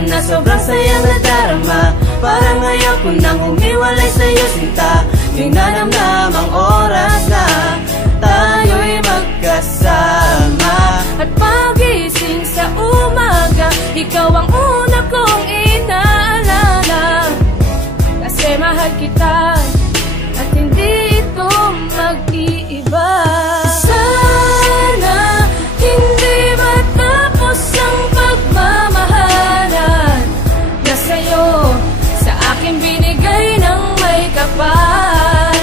Na sobrang sayang nadarama, parang ayaw ko nang humiwalay sa'yo sinta. Di nanamnamang oras na tayo'y magkasama. At pagising sa umaga, ikaw ang una kong inaalala. Kasi mahal kita at hindi ito mag-iiba. Sana hindi matapos ang pagmamahal sa'yo, sa akin binigay ng may kapal.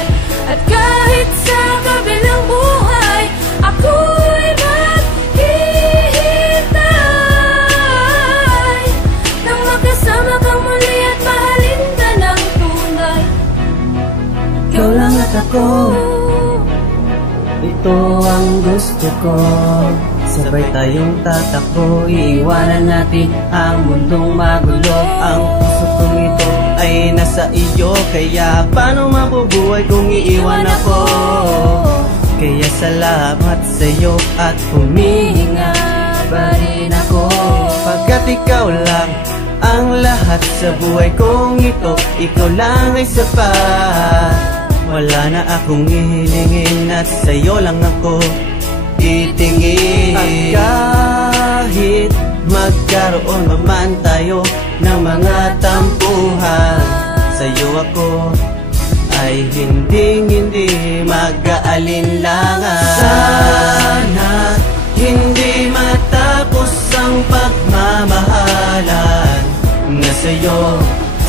At kahit sa kabilang buhay, ako'y maghihintay nang makasama kang muli at mahalin ka ng tunay. Ikaw lang at ako, ito ang gusto ko. Sabay tayong tatakbo, iiwanan natin ang mundong magulo. Ang puso kong ito ay nasa iyo, kaya paano mabubuhay kung iiwan ako? Kaya salamat sa'yo at humihinga pa rin ako. Pagkat ikaw lang ang lahat sa buhay kong ito, ikaw lang ay sapat. Wala na akong hihilingin at sa'yo lang ako titingin. At kahit magkaroon naman tayo ng mga tampuhan, sa'yo ako ay hindi mag-aalinlangan. Sana hindi matapos ang pagmamahalan na sa'yo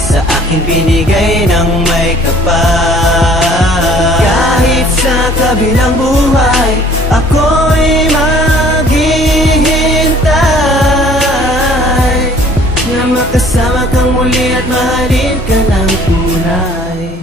sa akin binigay ng may kapal. Kahit sa kabilang buhay, ako'y maghihintay na makasama kang muli at mahalin ka ng tunay.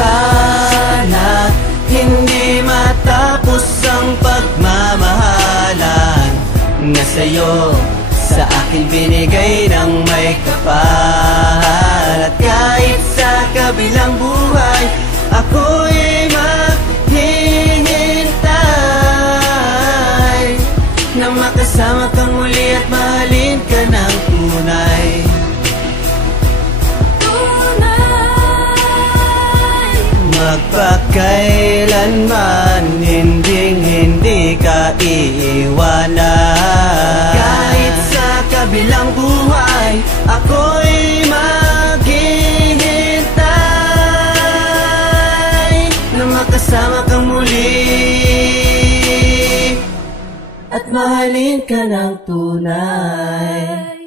Sana hindi matapos ang pagmamahalan na sa'yo sa akin binigay ng may kapal. At kahit sa kabilang buhay, ako'y maghihintay na makasama kang muli at mahalin ka ng tunay. Magpakailanman hindi ka iiwanan. Kahit sa kabilang buhay, ako'y maghihintay na makasama kang muli at mahalin ka ng tunay.